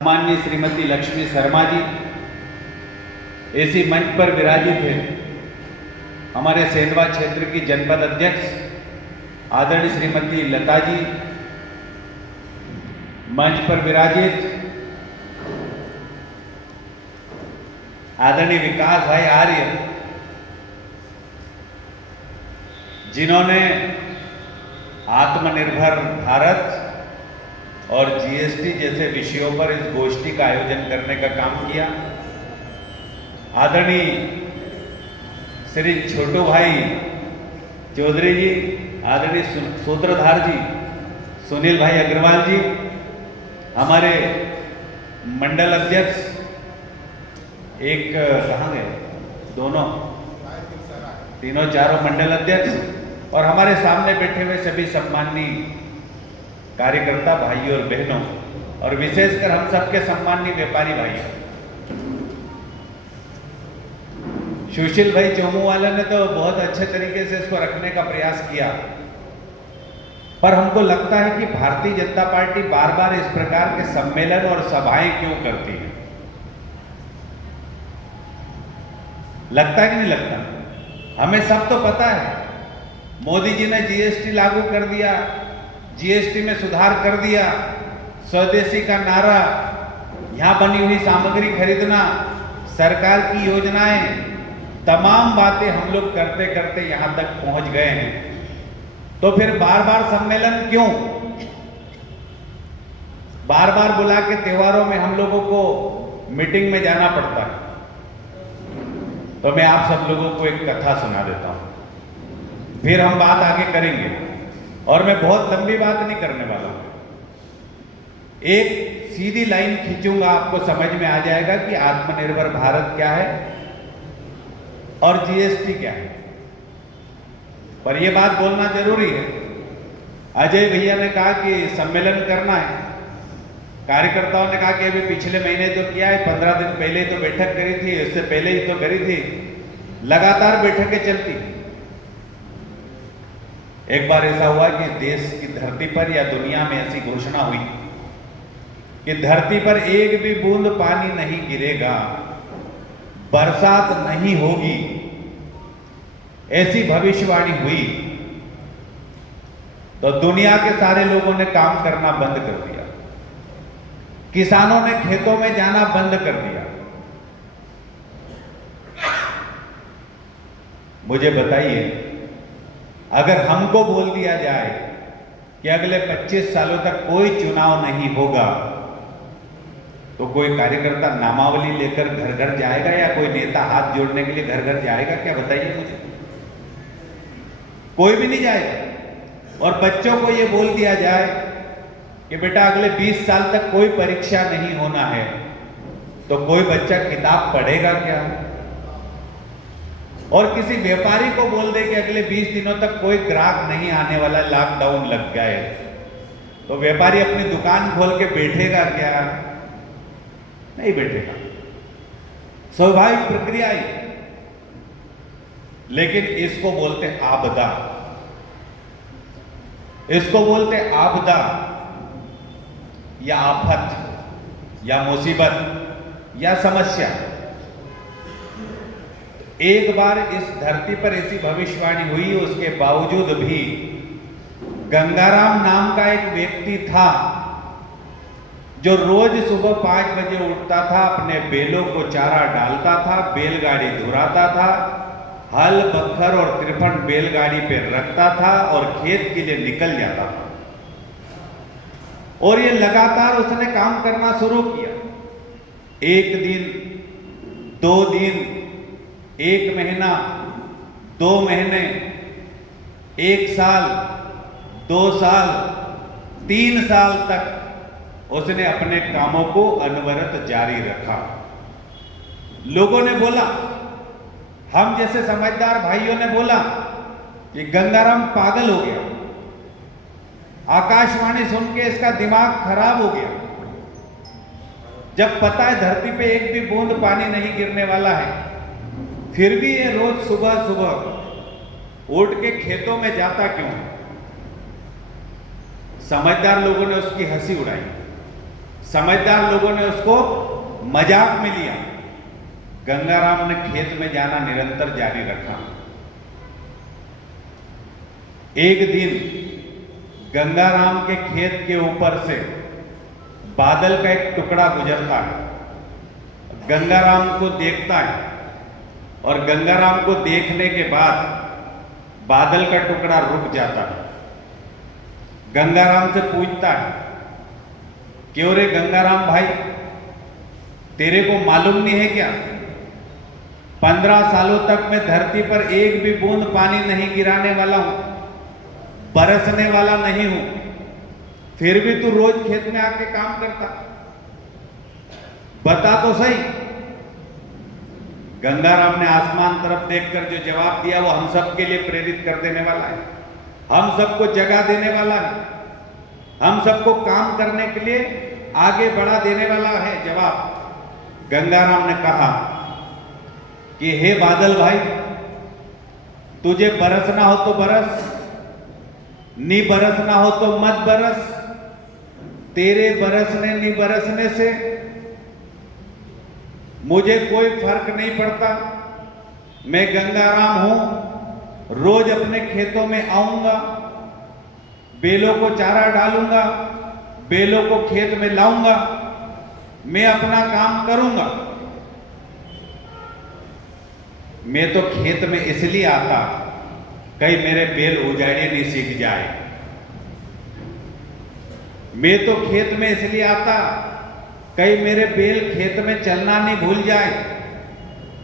माननीय श्रीमती लक्ष्मी शर्मा जी इसी मंच पर विराजित है। हमारे सेंधवा क्षेत्र की जनपद अध्यक्ष आदरणीय श्रीमती लता जी मंच पर विराजित। आदरणीय विकास भाई आर्य जिन्होंने आत्मनिर्भर भारत और जीएसटी जैसे विषयों पर इस गोष्ठी का आयोजन करने का काम किया। आदरणीय श्री छोटू भाई चौधरी जी, आदरणीय सूत्रधार जी सुनील भाई अग्रवाल जी, हमारे मंडल अध्यक्ष एक कहाँ गए तीनों चारों मंडल अध्यक्ष, और हमारे सामने बैठे हुए सभी सम्माननीय कार्यकर्ता भाइयों और बहनों, और विशेषकर हम सबके सम्माननीय व्यापारी भाइयों। सुशील भाई चोमू वाले ने तो बहुत अच्छे तरीके से इसको रखने का प्रयास किया, पर हमको लगता है कि भारतीय जनता पार्टी बार बार इस प्रकार के सम्मेलन और सभाएं क्यों करती है। लगता है कि नहीं लगता? हमें सब तो पता है, मोदी जी ने जीएसटी लागू कर दिया, जीएसटी में सुधार कर दिया, स्वदेशी का नारा, यहां बनी हुई सामग्री खरीदना, सरकार की योजनाएं, तमाम बातें हम लोग करते करते यहां तक पहुंच गए हैं। तो फिर बार बार सम्मेलन क्यों? बार बार बुला के त्योहारों में हम लोगों को मीटिंग में जाना पड़ता है। तो मैं आप सब लोगों को एक कथा सुना देता हूं, फिर हम बात आगे करेंगे, और मैं बहुत लंबी बात नहीं करने वाला हूं। एक सीधी लाइन खींचूंगा, आपको समझ में आ जाएगा कि आत्मनिर्भर भारत क्या है और जीएसटी क्या है। पर यह बात बोलना जरूरी है। अजय भैया ने कहा कि सम्मेलन करना है, कार्यकर्ताओं ने कहा कि अभी पिछले महीने तो किया है, 15 दिन पहले तो बैठक करी थी, इससे पहले ही तो करी थी, लगातार बैठकें चलती। एक बार ऐसा हुआ कि देश की धरती पर या दुनिया में ऐसी घोषणा हुई कि धरती पर एक भी बूंद पानी नहीं गिरेगा, बरसात नहीं होगी, ऐसी भविष्यवाणी हुई। तो दुनिया के सारे लोगों ने काम करना बंद कर दिया, किसानों ने खेतों में जाना बंद कर दिया। मुझे बताइए, अगर हमको बोल दिया जाए कि अगले 25 सालों तक कोई चुनाव नहीं होगा, तो कोई कार्यकर्ता नामावली लेकर घर घर जाएगा या कोई नेता हाथ जोड़ने के लिए घर घर जाएगा क्या? बताइए मुझे। कोई भी नहीं जाएगा। और बच्चों को यह बोल दिया जाए कि बेटा अगले 20 साल तक कोई परीक्षा नहीं होना है, तो कोई बच्चा किताब पढ़ेगा क्या? और किसी व्यापारी को बोल दे कि अगले 20 दिनों तक कोई ग्राहक नहीं आने वाला, लॉकडाउन लग गया है, तो व्यापारी अपनी दुकान खोल के बैठेगा क्या? नहीं बैठेगा। स्वाभाविक प्रक्रिया ही। लेकिन इसको बोलते आपदा, इसको बोलते आपदा या आफत या मुसीबत या समस्या। एक बार इस धरती पर ऐसी भविष्यवाणी हुई, उसके बावजूद भी गंगाराम नाम का एक व्यक्ति था जो रोज सुबह 5 बजे उठता था, अपने बैलों को चारा डालता था, बैलगाड़ी धुराता था, हल बखर और त्रिफण बैलगाड़ी पे रखता था और खेत के लिए निकल जाता था। और ये लगातार उसने काम करना शुरू किया। 1 दिन, 2 दिन, 1 महीना, 2 महीने, 1 साल, 2 साल, 3 साल तक उसने अपने कामों को अनवरत जारी रखा। लोगों ने बोला, हम जैसे समझदार भाइयों ने बोला कि गंगाराम पागल हो गया, आकाशवाणी सुन के इसका दिमाग खराब हो गया। जब पता है धरती पे एक भी बूंद पानी नहीं गिरने वाला है, फिर भी ये रोज सुबह सुबह उठ के खेतों में जाता क्यों? समझदार लोगों ने उसकी हंसी उड़ाई। समझदार लोगों ने उसको मजाक में लिया। गंगाराम ने खेत में जाना निरंतर जारी रखा। एक दिन गंगाराम के खेत के ऊपर से बादल का एक टुकड़ा गुजरता है। गंगाराम को देखता है और गंगाराम को देखने के बाद बादल का टुकड़ा रुक जाता है। गंगाराम से पूछता है, क्यों रे गंगाराम भाई, तेरे को मालूम नहीं है क्या 15 सालों तक मैं धरती पर एक भी बूंद पानी नहीं गिराने वाला हूं, बरसने वाला नहीं हूं, फिर भी तू रोज खेत में आके काम करता, बता तो सही। गंगाराम ने आसमान तरफ देखकर जो जवाब दिया वो हम सब के लिए प्रेरित कर देने वाला है, हम सबको जगा देने वाला है, हम सबको काम करने के लिए आगे बढ़ा देने वाला है जवाब। गंगाराम ने कहा कि हे बादल भाई, तुझे बरसना हो तो बरस, नी बरसना हो तो मत बरस, तेरे बरसने नी बरसने से मुझे कोई फर्क नहीं पड़ता। मैं गंगाराम हूं, रोज अपने खेतों में आऊंगा, बेलों को चारा डालूंगा, बेलों को खेत में लाऊंगा, मैं अपना काम करूंगा। मैं तो खेत में इसलिए आता कहीं मेरे बेल उजाड़े नहीं सीख जाए। मैं तो खेत में इसलिए आता कहीं मेरे बेल खेत में चलना नहीं भूल जाए,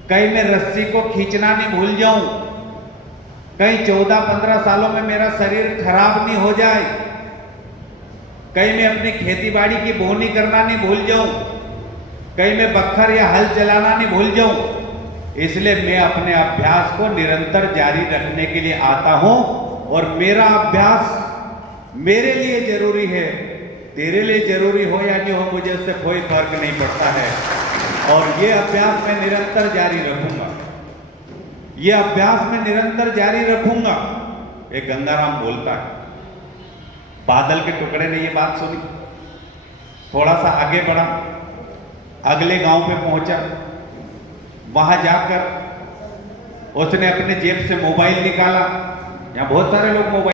कहीं मैं रस्सी को खींचना नहीं भूल जाऊं, कहीं 14-15 सालों में मेरा शरीर खराब नहीं हो जाए, कहीं मैं अपनी खेती बाड़ी की बोनी करना नहीं भूल जाऊं, कहीं मैं बखर या हल चलाना नहीं भूल जाऊं। इसलिए मैं अपने अभ्यास को निरंतर जारी रखने के लिए आता हूं और मेरा अभ्यास मेरे लिए जरूरी है, तेरे लिए जरूरी हो या नहीं हो मुझे इससे कोई फर्क नहीं पड़ता है। और ये अभ्यास मैं निरंतर जारी रखूंगा, ये अभ्यास मैं निरंतर जारी रखूंगा। एक गंगाराम बोलता है। बादल के टुकड़े ने ये बात सुनी, थोड़ा सा आगे बढ़ा, अगले गांव पे पहुंचा। वहां जाकर उसने अपने जेब से मोबाइल निकाला। यहां बहुत सारे लोग मोबाइल